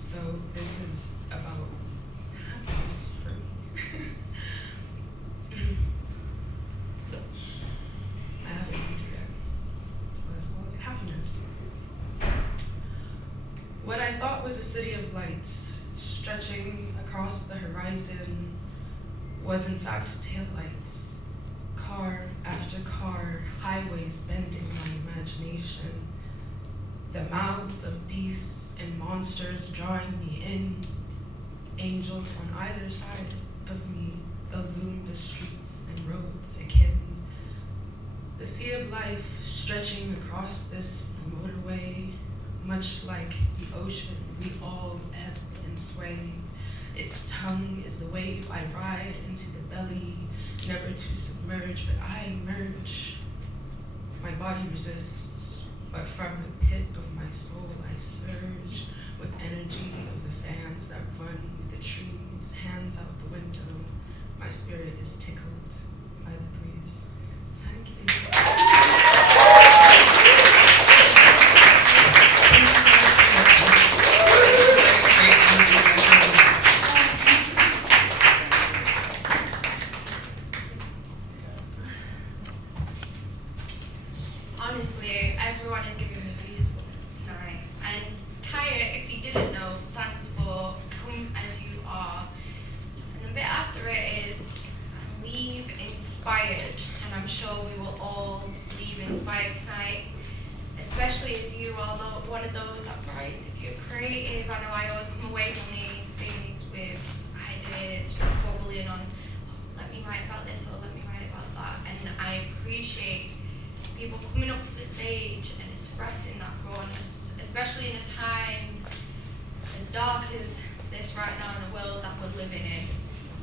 So this is about happiness for me. I haven't named it yet. What is it called? Happiness. What I thought was a city of lights stretching across the horizon was in fact taillights. Car after car, highways bending my imagination. The mouths of beasts and monsters drawing me in. Angels on either side of me illume the streets and roads akin. The sea of life stretching across this motorway, much like the ocean, we all ebb and sway. Its tongue is the wave I ride into the belly, never to submerge, but I emerge. My body resists, but from the pit of my soul I surge with energy of the fans that run with the trees, hands out the window. My spirit is tickled by the breeze. Thank you. Honestly, everyone is giving me goosebumps tonight. And CAYA, if you didn't know, stands for Come As You Are. And the bit after it is Leave Inspired. And I'm sure we will all leave inspired tonight. Especially if you are one of those that writes, if you're creative. I know I always come away from these things with ideas, bubbling on, let me write about this or let me write about that. And I appreciate people coming up to the stage and expressing that rawness, especially in a time as dark as this right now in the world that we're living in.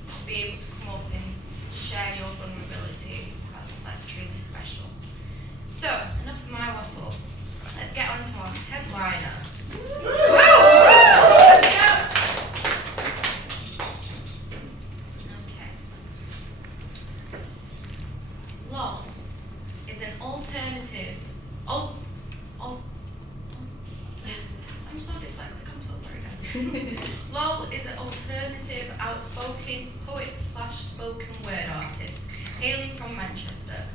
To be able to come up and share your vulnerability, that's truly special. So, enough of my waffle. Let's get on to our headliner. Okay. Law is an alternative. I'm so dyslexic, I'm so sorry guys. LOL is an alternative outspoken poet/spoken word artist hailing from Manchester.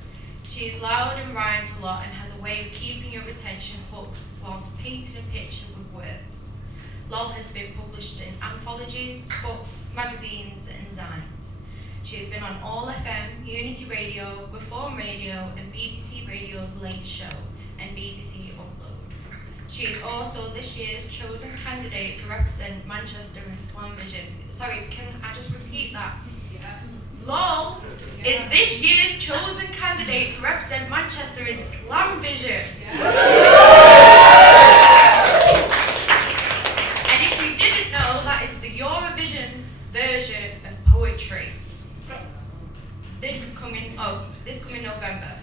She is loud and rhymes a lot and has a way of keeping your attention hooked whilst painting a picture with words. LOL has been published in anthologies, books, magazines and zines. She has been on All FM, Unity Radio, Reform Radio and BBC Radio's Late Show and BBC Upload. She is also this year's chosen candidate to represent Manchester in Slam Vision. Sorry, can I just repeat that? LOL is this year's chosen candidate to represent Manchester in Slam Vision. And if you didn't know, that is the Eurovision version of poetry. This coming November.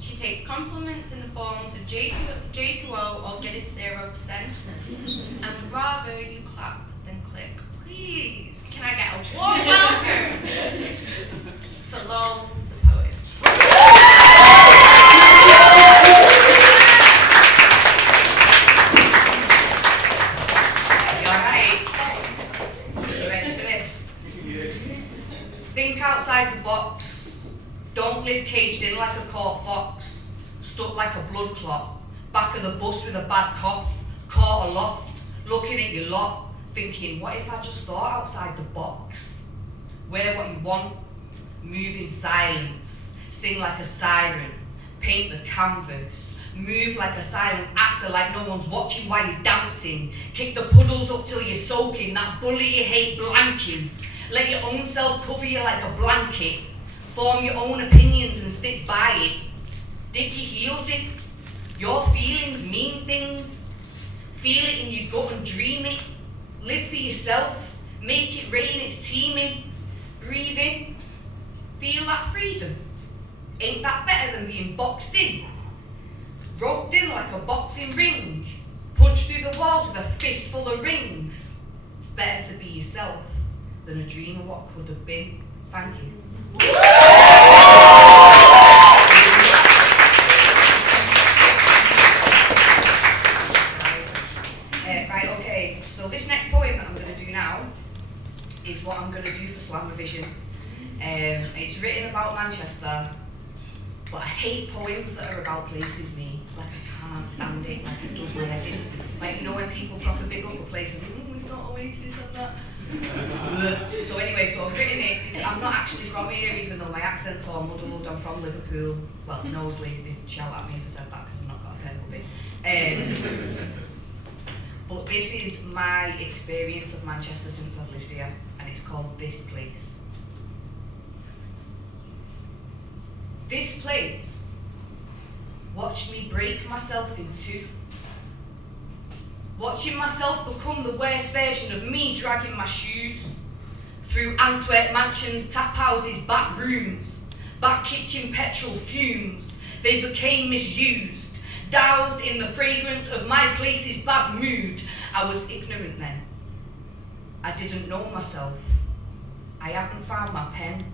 She takes compliments in the forms of J2O or Guinness 0%, and would rather you clap than click. Please, can I get a warm welcome for LOL the poet? You alright? You ready for this? Think outside the box. Don't live caged in like a caught fox. Stuck like a blood clot. Back of the bus with a bad cough. Caught aloft. Looking at your lot. Thinking, what if I just thought outside the box? Wear what you want. Move in silence. Sing like a siren. Paint the canvas. Move like a silent actor, like no one's watching while you're dancing. Kick the puddles up till you're soaking. That bully you hate blanking. Let your own self cover you like a blanket. Form your own opinions and stick by it. Dig your heels in. Your feelings mean things. Feel it in your gut and dream it. Live for yourself. Make it rain, it's teeming. Breathe in. Feel that freedom. Ain't that better than being boxed in? Roped in like a boxing ring. Punched through the walls with a fist full of rings. It's better to be yourself than a dream of what could have been. Thank you. Right, okay, so this next poem that I'm going to do now is what I'm going to do for Slam Revision. It's written about Manchester, but I hate poems that are about places, me. Like, I can't stand it, like it does my head in. Like, you know when people proper big up a place and we've got Oasis and that. So anyway, so I've written it. I'm not actually from here, even though my accent's all muddled. I'm from Liverpool. Well, Knowsley, they shout at me if I said that because I've not got a purple bit. But this is my experience of Manchester since I've lived here, and it's called This Place. This place watched me break myself in two. Watching myself become the worst version of me, dragging my shoes through Antwerp mansions, tap houses, back rooms, back kitchen petrol fumes. They became misused, doused in the fragrance of my place's bad mood. I was ignorant then. I didn't know myself. I hadn't found my pen.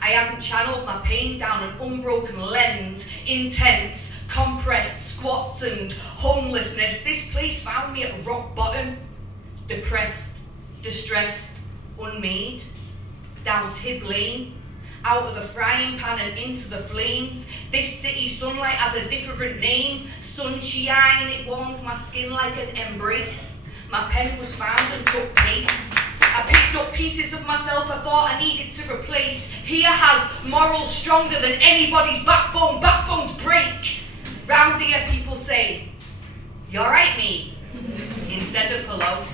I hadn't channeled my pain down an unbroken lens, intense, compressed squats and homelessness. This place found me at rock bottom, depressed, distressed, unmade, down Tib Lane, out of the frying pan and into the flames. This city sunlight has a different name, sunshine. It warmed my skin like an embrace. My pen was found and took pace. I picked up pieces of myself I thought I needed to replace. Here has morals stronger than anybody's backbone. Backbones break. Round here people say, "You alright, mate?" Instead of hello.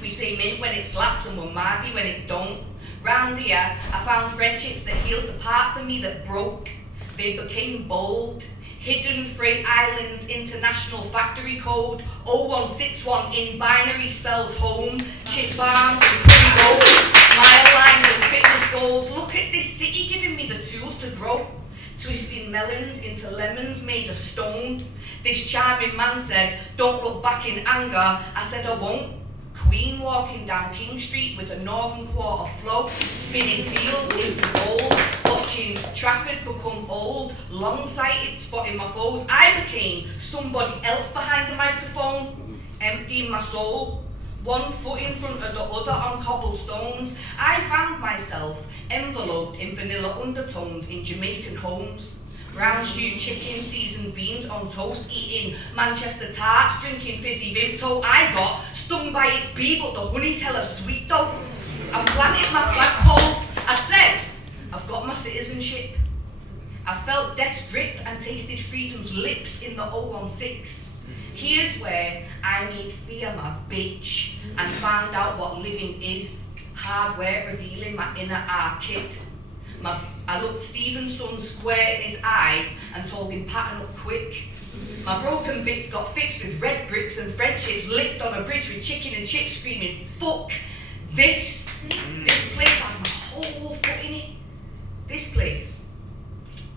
We say mint when it slaps and we're mardy when it don't. Round here I found friendships that healed the parts of me that broke. They became bold. Hidden freight islands, international factory code, 0161 in binary spells home, chip farms and pretty gold, smile lines and fitness goals. Look at this city giving me the tools to grow, twisting melons into lemons made of stone. This charming man said, "Don't look back in anger." I said, "I won't." Queen walking down King Street with a Northern Quarter flow, spinning fields into gold, watching Trafford become old, long-sighted, spotting my foes. I became somebody else behind the microphone, emptying my soul, one foot in front of the other on cobblestones. I found myself enveloped in vanilla undertones in Jamaican homes. Brown stewed chicken, seasoned beans on toast, eating Manchester tarts, drinking fizzy Vimto. I got stung by its bee, but the honey's hella sweet though. I planted my flagpole. I said, I've got my citizenship. I felt death's grip and tasted freedom's lips in the 016. Here's where I made fear my bitch and found out what living is. Hard work revealing my inner archid. I looked Stevenson square in his eye and told him pattern up quick. My broken bits got fixed with red bricks and friendships licked on a bridge with chicken and chips screaming, "Fuck this." This place has my whole foot in it. This place,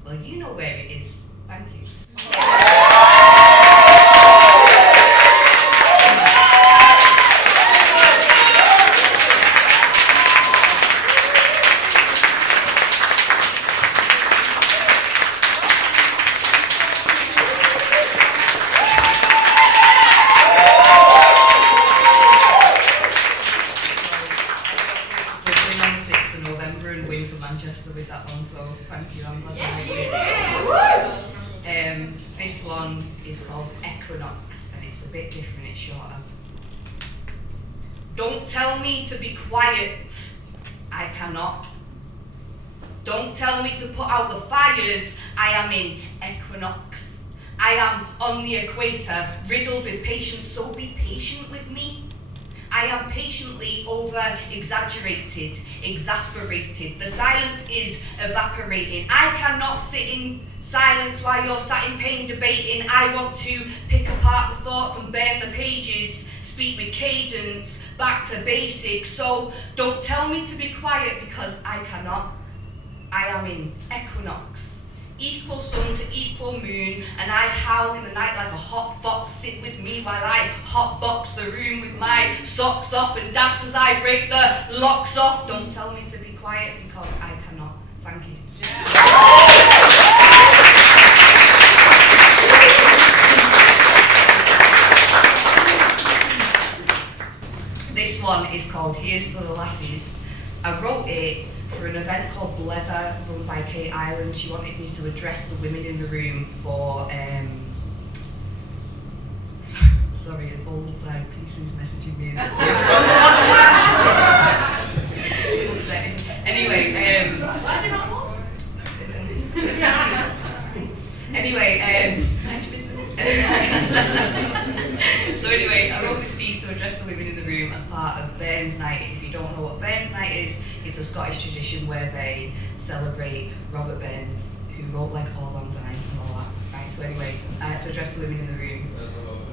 well, you know where it is. Thank you. With that one, so thank you. I'm glad this one is called Equinox and it's a bit different, it's shorter. Don't tell me to be quiet, I cannot. Don't tell me to put out the fires, I am in equinox. I am on the equator, riddled with patience, so be patient with me. I am patiently over-exaggerated, exasperated. The silence is evaporating. I cannot sit in silence while you're sat in pain debating. I want to pick apart the thoughts and burn the pages, speak with cadence, back to basics. So don't tell me to be quiet because I cannot. I am in equinox. Equal sun to equal moon, and I howl in the night like a hot fox. Sit with me while I hotbox the room with my socks off and dance as I break the locks off. Don't tell me to be quiet because I cannot. Thank you. This one is called Here's to the Lassies. I wrote it for an event called Blether run by Kate Island. She wanted me to address the women in the room for sorry, an old side pieces messaging me. Anyway, Why are they not more? So anyway, I wrote this piece to address the women in the room as part of Bairns Night. If you don't know what Bairns Night is, it's a Scottish tradition where they celebrate Robert Burns, who wrote like All on Time and all that. Right, so anyway, to address the women in the room.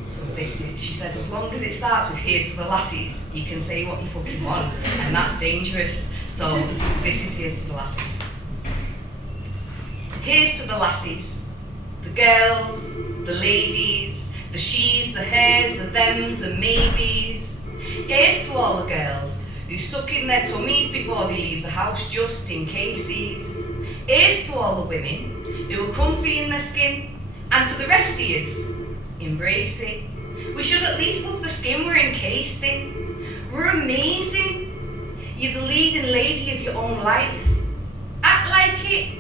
So basically, she said, as long as it starts with Here's to the Lassies, you can say what you fucking want, and that's dangerous. So this is Here's to the Lassies. Here's to the lassies, the girls, the ladies, the she's, the hers, the thems and maybes. Here's to all the girls who suck in their tummies before they leave the house just in cases. Here's to all the women who are comfy in their skin, and to the rest of yous, embrace it. We should at least love the skin we're encased in. We're amazing. You're the leading lady of your own life. Act like it.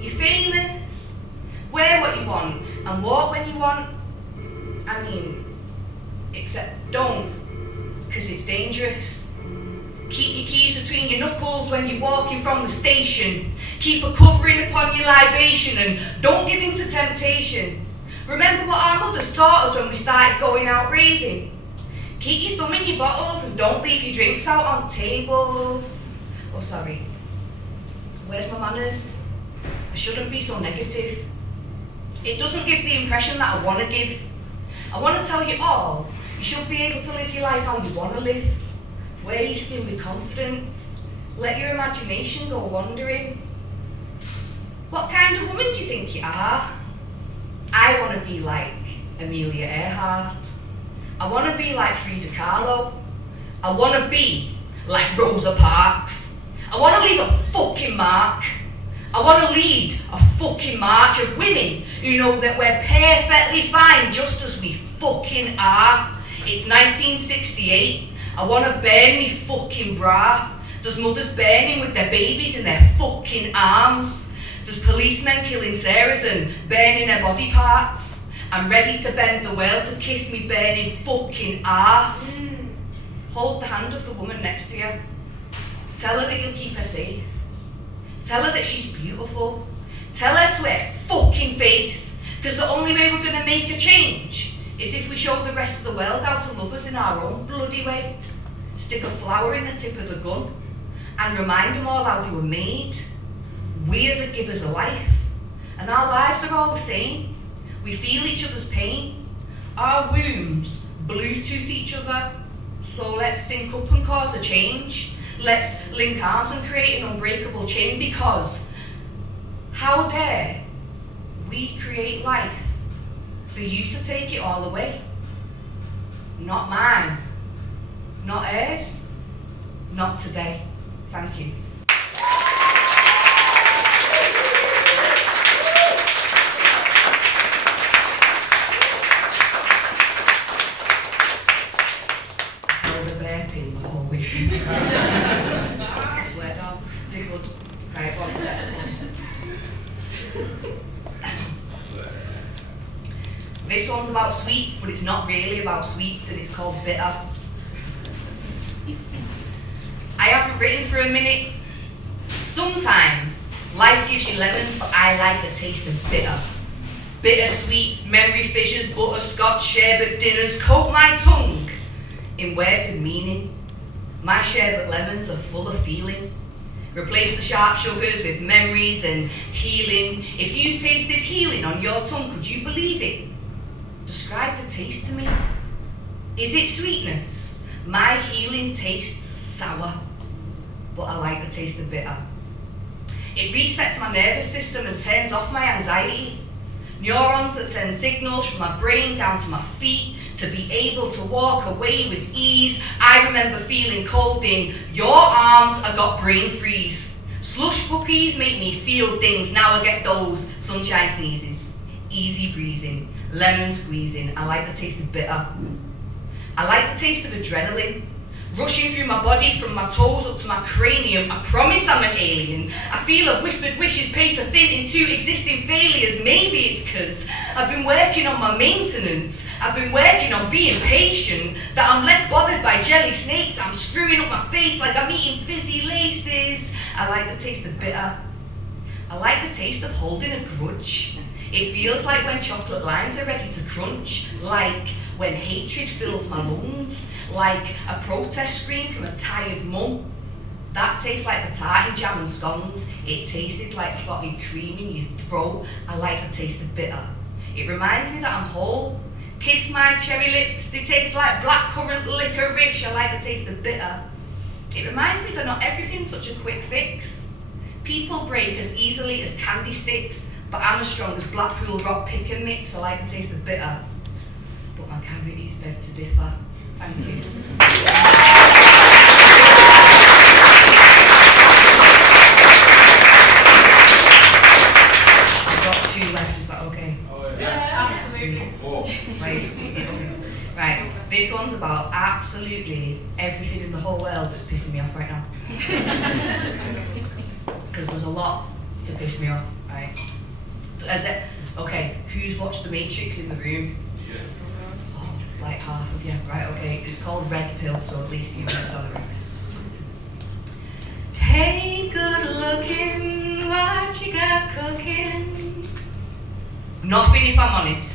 You're famous. Wear what you want and walk when you want. I mean, except don't, because it's dangerous. Keep your keys between your knuckles when you're walking from the station. Keep a covering upon your libation and don't give in to temptation. Remember what our mothers taught us when we started going out raving. Keep your thumb in your bottles and don't leave your drinks out on tables. Oh, sorry. Where's my manners? I shouldn't be so negative. It doesn't give the impression that I want to give. I want to tell you all, you should be able to live your life how you want to live. Wear your skin with confidence. Let your imagination go wandering. What kind of woman do you think you are? I want to be like Amelia Earhart. I want to be like Frida Kahlo. I want to be like Rosa Parks. I want to leave a fucking mark. I want to lead a fucking march of women who know that we're perfectly fine just as we fucking are. It's 1968. I want to burn me fucking bra. There's mothers burning with their babies in their fucking arms. There's policemen killing Sarahs and burning their body parts. I'm ready to bend the world to kiss me burning fucking arse. Hold the hand of the woman next to you. Tell her that you'll keep her safe. Tell her that she's beautiful. Tell her to her fucking face. Because the only way we're going to make a change is if we show the rest of the world how to love us in our own bloody way. Stick a flower in the tip of the gun and remind them all how they were made. We're the givers of life, and our lives are all the same. We feel each other's pain. Our wombs Bluetooth each other. So let's sync up and cause a change. Let's link arms and create an unbreakable chain, because how dare we create life for you to take it all away? Not mine, not hers, not today. Thank you. The whole week. I swear, dog. Did good. Right, one second. This one's about sweets, but it's not really about sweets, and it's called Bitter. I haven't written for a minute. Sometimes life gives you lemons, but I like the taste of bitter. Bittersweet, memory fissures, butterscotch, sherbet dinners coat my tongue. in words with meaning. My sherbet lemons are full of feeling. Replace the sharp sugars with memories and healing. If you tasted healing on your tongue, could you believe it? Describe the taste to me. Is it sweetness? My healing tastes sour, but I like the taste of bitter. It resets my nervous system and turns off my anxiety. Neurons that send signals from my brain down to my feet to be able to walk away with ease. I remember feeling cold in your arms, I got brain freeze. Slush puppies make me feel things, now I get those sunshine sneezes. Easy breezing, lemon squeezing, I like the taste of bitter. I like the taste of adrenaline, rushing through my body from my toes up to my cranium. I promise I'm an alien. I feel of whispered wishes paper thin into existing failures. Maybe it's cause I've been working on my maintenance. I've been working on being patient, that I'm less bothered by jelly snakes. I'm screwing up my face like I'm eating fizzy laces. I like the taste of bitter. I like the taste of holding a grudge. It feels like when chocolate limes are ready to crunch, like when hatred fills my lungs, like a protest scream from a tired mum. That tastes like the tartan jam and scones. It tasted like clotted cream in your throat. I like the taste of bitter. It reminds me that I'm whole. Kiss my cherry lips, they taste like blackcurrant licorice. I like the taste of bitter. It reminds me that not everything's such a quick fix. People break as easily as candy sticks, but I'm as strong as Blackpool rock pick and mix. I like the taste of bitter. But my cavities beg to differ. Thank you. I've got 2 left, is that okay? Oh, yeah. Absolutely. Right, this one's about absolutely everything in the whole world that's pissing me off right now. Because there's a lot to piss me off, right? Okay, who's watched The Matrix in the room? Yeah. Oh, like half of you. Right, okay. It's called Red Pill, so at least you understand the reference. Hey, good looking, what you got cooking? Nothing, if I'm honest.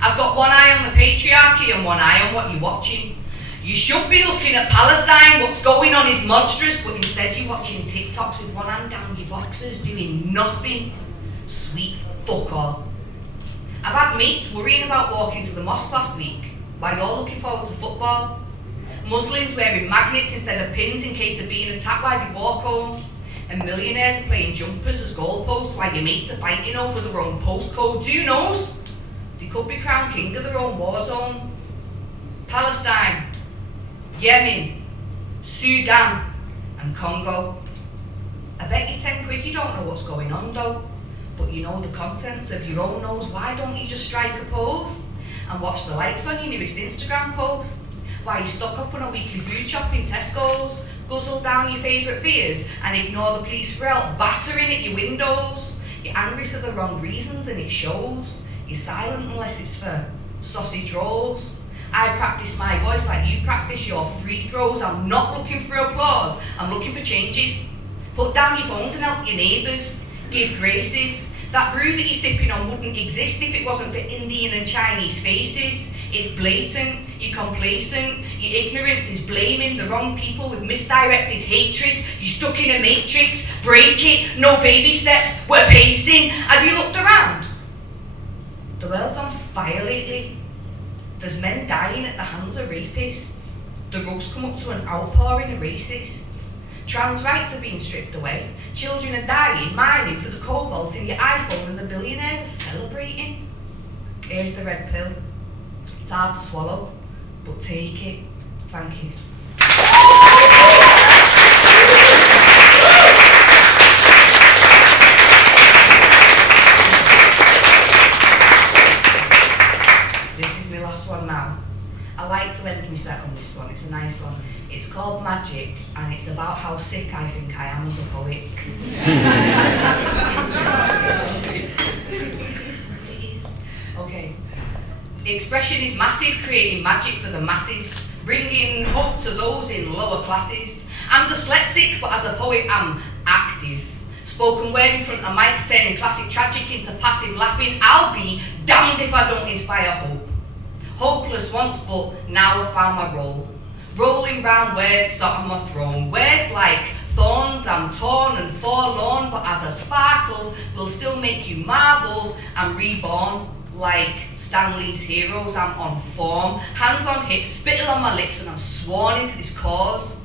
I've got one eye on the patriarchy and one eye on what you're watching. You should be looking at Palestine, what's going on is monstrous, but instead you're watching TikToks with one hand down your boxers, doing nothing. Sweet fuck all. I've had mates worrying about walking to the mosque last week while you're looking forward to football. Muslims wearing magnets instead of pins in case of being attacked while they walk home. And millionaires are playing jumpers as goalposts while your mates are fighting over their own postcodes. Who knows? They could be crowned king of their own war zone. Palestine, Yemen, Sudan, and Congo. I bet you 10 quid you don't know what's going on though, but you know the contents of your own nose. Why don't you just strike a pose and watch the likes on your newest Instagram post? While you stock up on a weekly food shop in Tesco's, guzzle down your favourite beers and ignore the police for help battering at your windows. You're angry for the wrong reasons and it shows. You're silent unless it's for sausage rolls. I practice my voice like you practice your free throws. I'm not looking for applause, I'm looking for changes. Put down your phones and help your neighbours. Give graces. That brew that you're sipping on wouldn't exist if it wasn't for Indian and Chinese faces. It's blatant, you're complacent, your ignorance is blaming the wrong people with misdirected hatred. You're stuck in a matrix, break it, no baby steps, we're pacing. Have you looked around? The world's on fire lately. There's men dying at the hands of rapists. The rugs come up to an outpouring of racists. Trans rights are being stripped away. Children are dying, mining for the cobalt in your iPhone, and the billionaires are celebrating. Here's the red pill. It's hard to swallow, but take it. Thank you. This is my last one now. I like to end my set on this one, it's a nice one. It's called Magic, and it's about how sick I think I am as a poet. Okay. Expression is massive, creating magic for the masses, bringing hope to those in lower classes. I'm dyslexic, but as a poet I'm active. Spoken word in front of mics, turning classic tragic into passive laughing. I'll be damned if I don't inspire hope. Hopeless once, but now I found my role. Rolling round words sat on my throne. Words like thorns, I'm torn and forlorn, but as I sparkle, will still make you marvel. I'm reborn. Like Stanley's heroes, I'm on form. Hands on hips, spittle on my lips, and I'm sworn into this cause.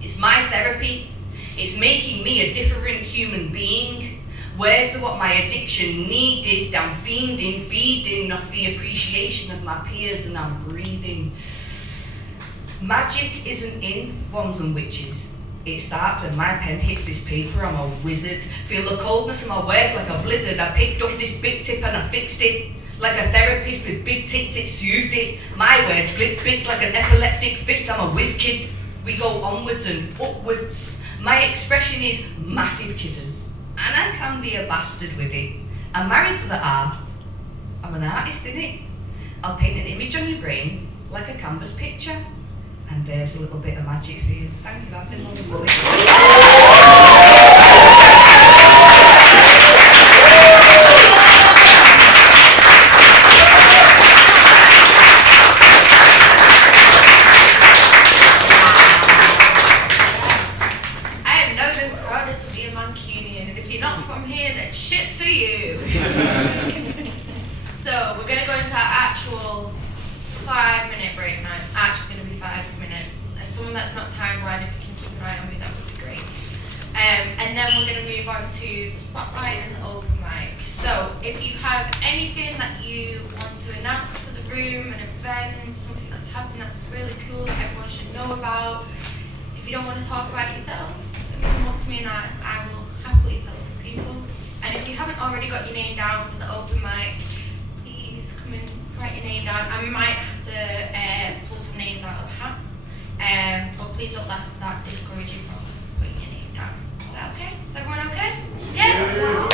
It's my therapy. It's making me a different human being. Words are what my addiction needed. I'm fiending, feeding off the appreciation of my peers, and I'm breathing. Magic isn't in wands and witches. It starts when my pen hits this paper. I'm a wizard. Feel the coldness of my words like a blizzard. I picked up this big tip and I fixed it. Like a therapist with big tits, it soothed it. My words blitz bits like an epileptic fit. I'm a whiz kid. We go onwards and upwards. My expression is massive kidders, and I can be a bastard with it. I'm married to the art. I'm an artist innit? I'll paint an image on your brain like a canvas picture. And there's a little bit of magic for you. Thank you, I've been lovely. I have never been prouder to be a Mancunian, and if you're not from here, then shit for you. So we're going to go into our actual 5-minute break now. It's actually going to be 5 minutes. As someone that's not time-blind, if you can keep an eye on me, that would be great. And then we're going to move on to the spotlight and the open mic. So if you have anything that you want to announce to the room, an event, something that's happened that's really cool that everyone should know about, if you don't want to talk about yourself, then come up to me and I will happily tell other people. And if you haven't already got your name down for the open mic, please come and write your name down. I might have to pull some names out of the hat, but please don't let that discourage you from putting your name down. Is that okay? Is everyone okay? Yeah?